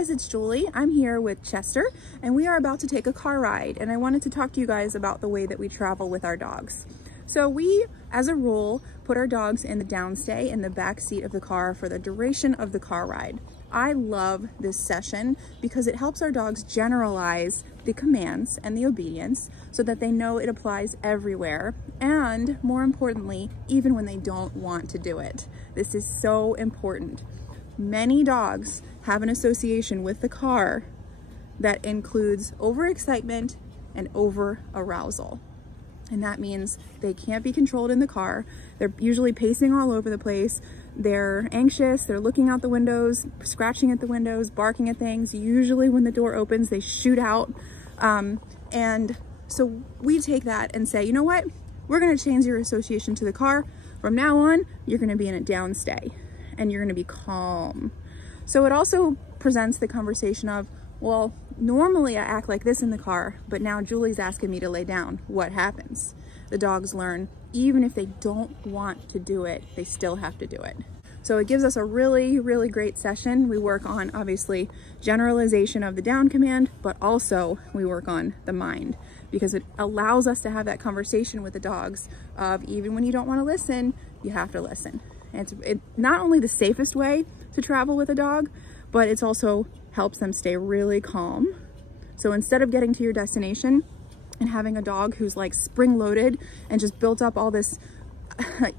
guys, it's Julie. I'm here with Chester and we are about to take a car ride, and I wanted to talk to you guys about the way that we travel with our dogs. So we, as a rule, put our dogs in the downstay in the back seat of the car for the duration of the car ride. I love this session because it helps our dogs generalize the commands and the obedience so that they know it applies everywhere, and more importantly, even when they don't want to do it. This is so important. Many dogs have an association with the car that includes overexcitement and over-arousal. And that means they can't be controlled in the car. They're usually pacing all over the place. They're anxious, they're looking out the windows, scratching at the windows, barking at things. Usually when the door opens, they shoot out. And so we take that and say, you know what? We're gonna change your association to the car. From now on, you're gonna be in a downstay and you're gonna be calm. So it also presents the conversation of, well, normally I act like this in the car, but now Julie's asking me to lay down. What happens? The dogs learn, even if they don't want to do it, they still have to do it. So it gives us a really, really great session. We work on, obviously, generalization of the down command, but also we work on the mind, because it allows us to have that conversation with the dogs of, even when you don't want to listen, you have to listen. And it's not only the safest way to travel with a dog, but it's also helps them stay really calm. So instead of getting to your destination and having a dog who's like spring-loaded and just built up all this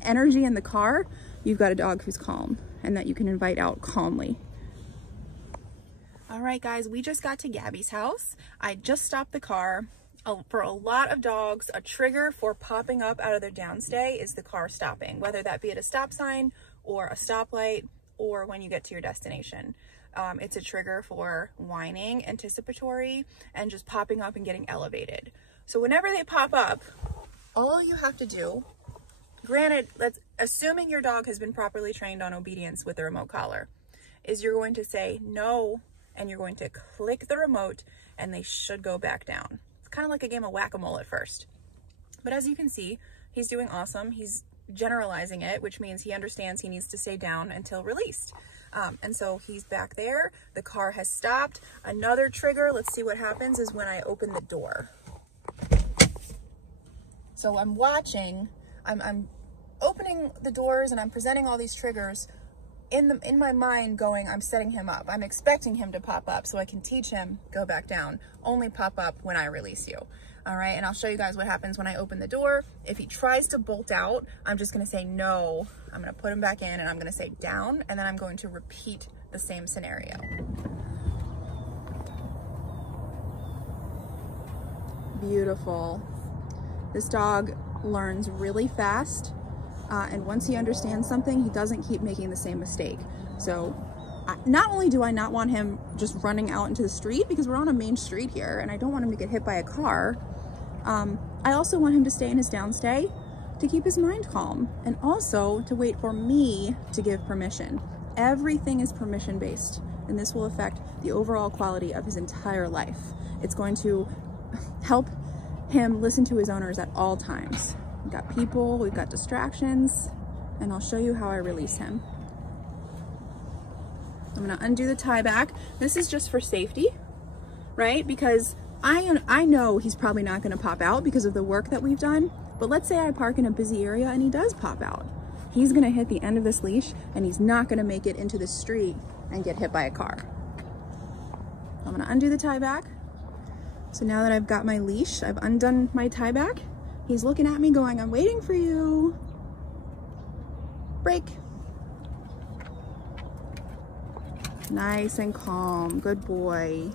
energy in the car, you've got a dog who's calm and that you can invite out calmly. All right, guys, we just got to Gabby's house. I just stopped the car. For a lot of dogs, a trigger for popping up out of their downstay is the car stopping, whether that be at a stop sign or a stoplight or when you get to your destination. It's a trigger for whining, anticipatory, and just popping up and getting elevated. So whenever they pop up, all you have to do, granted, assuming your dog has been properly trained on obedience with the remote collar, is you're going to say no, and you're going to click the remote, and they should go back down. It's kind of like a game of whack-a-mole at first. But as you can see, he's doing awesome. He's generalizing it, which means he understands he needs to stay down until released. And so he's back there. The car has stopped. Another trigger, let's see what happens, is when I open the door. So I'm watching, I'm opening the doors and I'm presenting all these triggers in my mind going, I'm setting him up. I'm expecting him to pop up so I can teach him, go back down. Only pop up when I release you. All right, and I'll show you guys what happens when I open the door. If he tries to bolt out, I'm just gonna say no. I'm gonna put him back in and I'm gonna say down, and then I'm going to repeat the same scenario. Beautiful. This dog learns really fast, and once he understands something, he doesn't keep making the same mistake. So not only do I not want him just running out into the street, because we're on a main street here and I don't want him to get hit by a car, I also want him to stay in his downstay to keep his mind calm, and also to wait for me to give permission. Everything is permission based, and this will affect the overall quality of his entire life. It's going to help him listen to his owners at all times. We've got people, we've got distractions, and I'll show you how I release him. I'm gonna undo the tie back. This is just for safety, right? Because I know he's probably not gonna pop out because of the work that we've done, but let's say I park in a busy area and he does pop out. He's gonna hit the end of this leash and he's not gonna make it into the street and get hit by a car. I'm gonna undo the tie back. So now that I've got my leash, I've undone my tie back. He's looking at me going, I'm waiting for you. Break. Nice and calm, good boy.